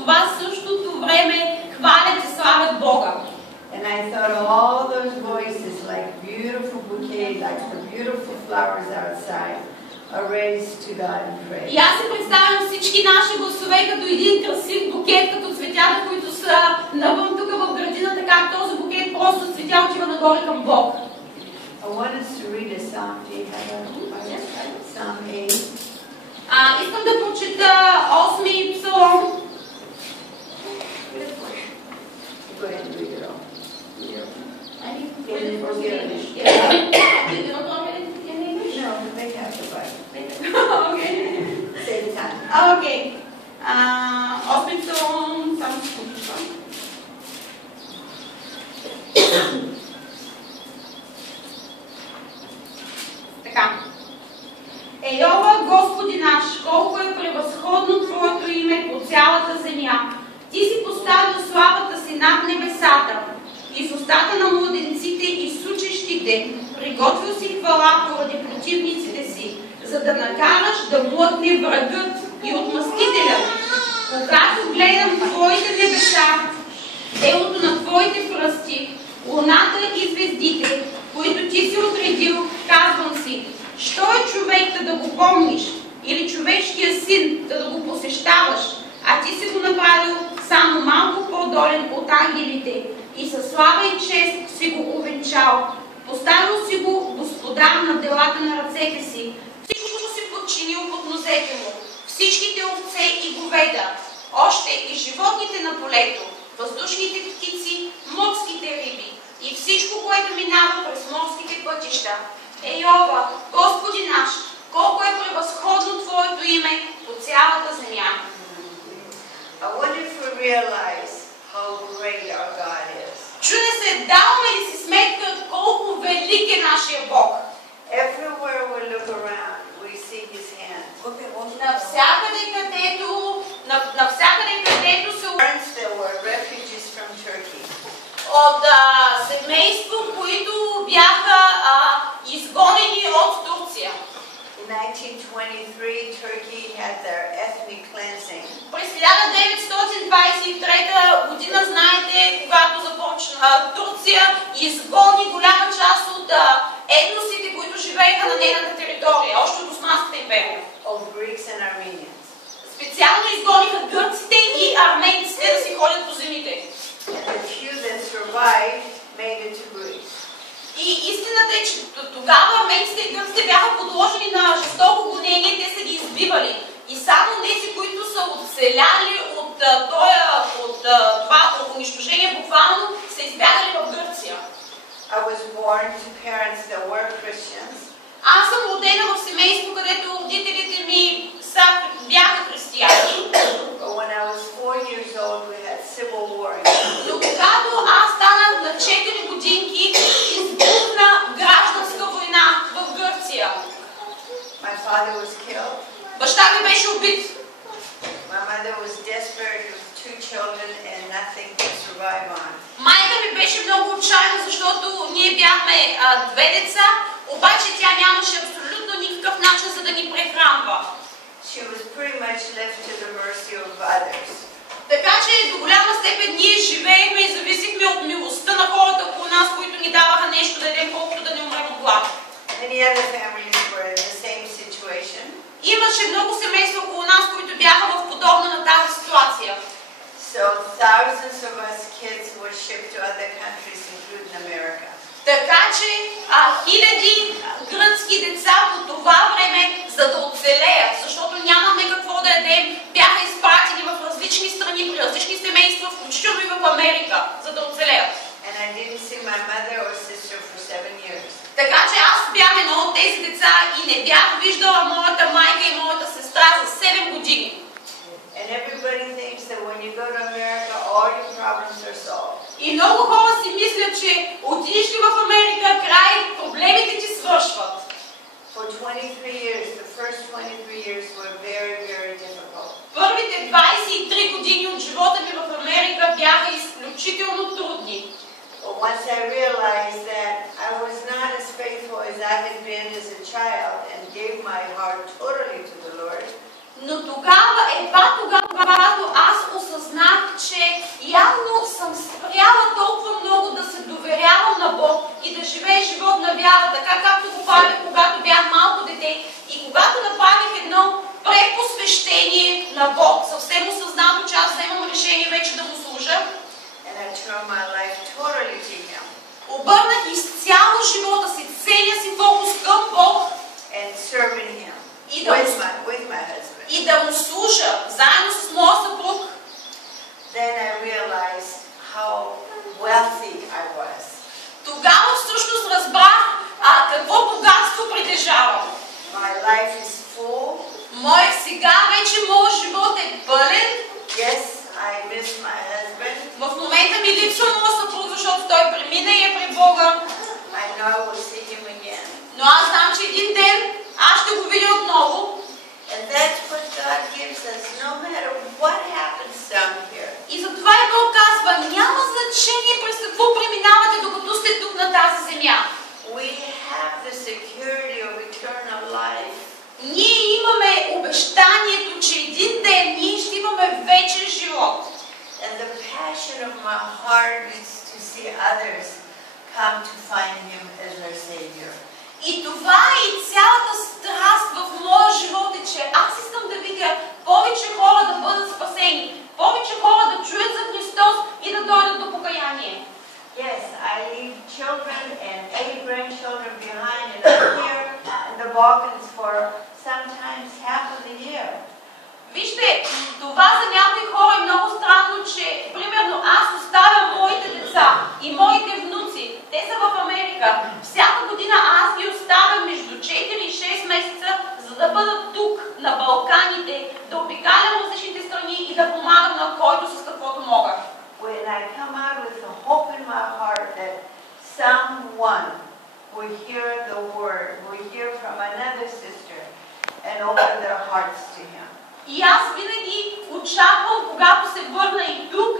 това същото време хвалят и славят Бога. And I thought of all those voices like beautiful bouquets, like the beautiful flowers outside, are raised to God in praise. И аз си представям всички наши гласове като един красив букет, като цветята, които са навън тук в градината, как този букет просто цветя отива нагоре към Бог. I want us to read a psalm. Do you have a Psalm 8? Искам да прочета 8-ми псалом. Go ahead and read it all. No, they have the Bible. Okay. Save time. Okay. 8-ми псалом, само секундичка. Така. Ейова, Господи наш, колко е превъзходно Твоето име по цялата земя. Ти си поставил славата си над небесата. Из устата на младенците и сучещите приготвил си хвала поради противниците си, за да накараш да млъкне врагът и отмъстителят. Когато гледам Твоите небеса, делото на Твоите пръсти, луната и звездите, които Ти си отредил, казвам си, що е човек да го помниш, или човешкия син да го посещаваш, а Ти си го направил само малко по-долен от ангелите и със слава и чест си го увенчал. Поставил си го господар на делата на ръцете си. Всичко си подчинил под нозете му. Всичките овце и говеда, още и животните на полето, въздушните птици, морските риби и всичко, което минава през морските пътища. Ейова, Господи наш, колко е превъзходно Твоето име по цялата земя. I wonder if we realize how great our God is. Чуде се, даваме ли си сметка колко велик е нашия Бог? Everywhere we look around, we see His hand. Навсякъде където се Parents that were refugees from Turkey. от семейство, които бяха изгонени от Турция. In 1923, Turkey had their ethnic cleansing. През 1923 година, знаете, когато започна Турция, изгони голяма част от етносите, които живееха на нейната територия, още от Османската империя. Of Greeks and Armenians. Специално изгониха гърците и арменците да си ходят по земите. And the few that survived made it to Greece. И истината е, че тогава арменците и гърците бяха подложени на жестоко гонение, те са ги избивали. И само тези, които са оцеляли от това унищожение, буквално са избягали в Гърция. I was born to parents that were Christians. Аз съм родена в семейство, където родителите ми бяха християни. But when I was 4 years old, we had civil war. Но когато аз станах на 4 годинки, избухна гражданска война в Гърция. My father was killed. Баща ми беше убит. My mother was desperate with 2 children and nothing to survive on. Майка ми беше много отчаяна, защото ние бяхме 2 деца, обаче тя нямаше абсолютно никакъв начин за да ни прехранва. She was pretty much left to the mercy of others. Така че до голяма степен ние живеехме и зависихме от милостта на хората около нас, които ни даваха нещо да ядем, колкото да не умрем от глад. Many other families were in the same situation. Имаше много семейства около нас, които бяха в подобна на тази ситуация. So thousands of us kids were shipped to other countries, including America. Така че хиляди гръцки деца по това време, за да оцелеят, защото нямаме какво да ядем, бяха изпратени в различни страни, при различни семейства, включително и в Америка, за да оцелеят. And I didn't see my mother or sister for 7 years. Така че аз бях едно от тези деца и не бях виждала моята майка и моята сестра за 7 години. And everybody thinks that when you go to America, all your problems are solved. И много хора си мислят, че отидеш ли в Америка, край, проблемите ти свършват. For 23 years, the first 23 years were very, very difficult. Първите 23 години от живота ми в Америка бяха изключително трудни. But once I realized that I was not as faithful as I had been as a child and gave my heart totally to the Lord, Но едва тогава, когато аз осъзнах, обърнах изцяло живота си, целия си фокус към Бог and serving Him и with my husband. и да му служа заедно с моя съпруг, Then I realized how wealthy I was. тогава всъщност разбрах какво богатство притежавам. My life is full. Сега вече моят живот е пълен. Yes, I miss my husband. В момента ми липсва моят съпруг, защото той премина и е при Бога. I know I will see him again. Но аз знам, че един ден аз ще го видя отново. And that's what God gives us, no matter what happens down here. И затова и Бог казва, няма значение през какво преминавате, докато сте тук на тази земя. We have the security of eternal life. Ние имаме обещанието, че един ден ние ще имаме вечен живот. And the passion of my heart is to see others come to find Him as their Savior. И това е и цялата страст в моя живот е, че аз искам да видя повече хора да бъдат спасени, повече хора да чуят за Христос и да дойдат до покаяние. Yes, I leave children and 8 grandchildren behind, and I'm here in the Balkans for sometimes half of the year. Вижте, това за някои хора е много странно, че примерно аз оставям моите деца и моите внуци, те са в Америка. Всяка година аз ги оставям между 4 и 6 месеца, за да бъдат тук, на Балканите, да обикалям различните страни и да помагам на който с каквото мога. When I come out with the hope in my heart that someone will hear the word, will hear from another sister and open their hearts to Him. И аз винаги очаквам, когато се върна и тук,